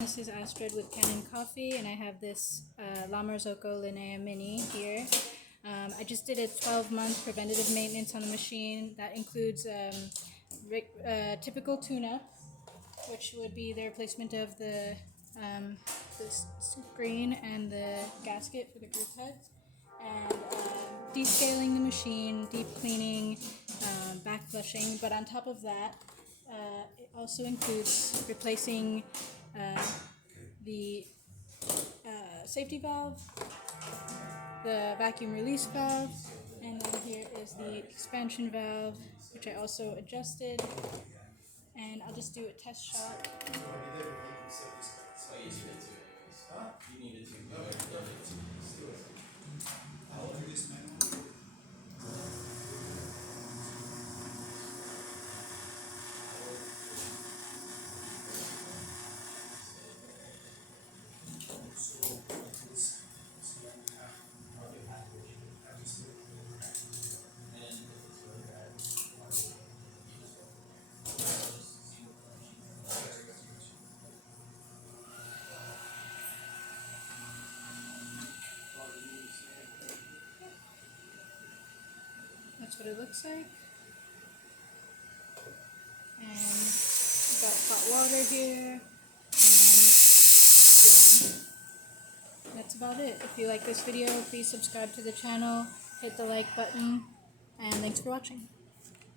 This is Astrid with Kanen Coffee, and I have this Marzocco Linea Mini here. I just did a 12-month preventative maintenance on the machine. That includes typical tune-up, which would be the replacement of the screen and the gasket for the group heads, and descaling the machine, deep cleaning, back flushing. But on top of that, it also includes replacing the safety valve, the vacuum release valve, and then here is the expansion valve, which I also adjusted. And I'll just do a test shot. That's what it looks like. And we've got hot water here, and that's about it. If you like this video, please subscribe to the channel, hit the like button, and thanks for watching.